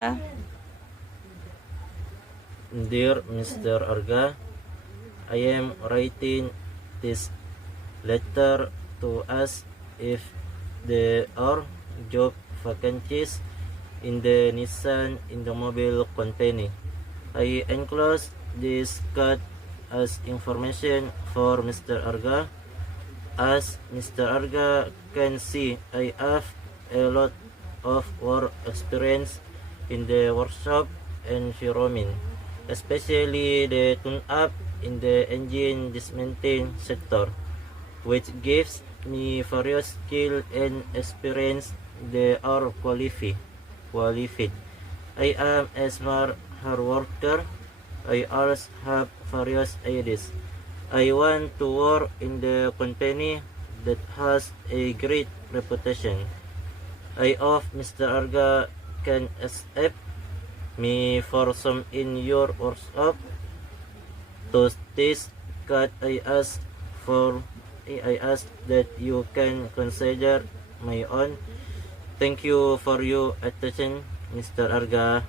Dear Mr. Arga, I am writing this letter to ask if there are job vacancies in the Nissan Indomobile company. I enclose this card as information for Mr. Arga. As Mr. Arga can see, I have a lot of work experience in the workshop environment, especially the tune-up in the engine dismantling sector, which gives me various skill and experience that are qualified. I am a smart hard worker. I also have various ideas. I want to work in the company that has a great reputation. I hope Mr. Arga can accept me for some in your workshop. To this cut I ask that you can consider my own. Thank you for your attention, Mr. Arga.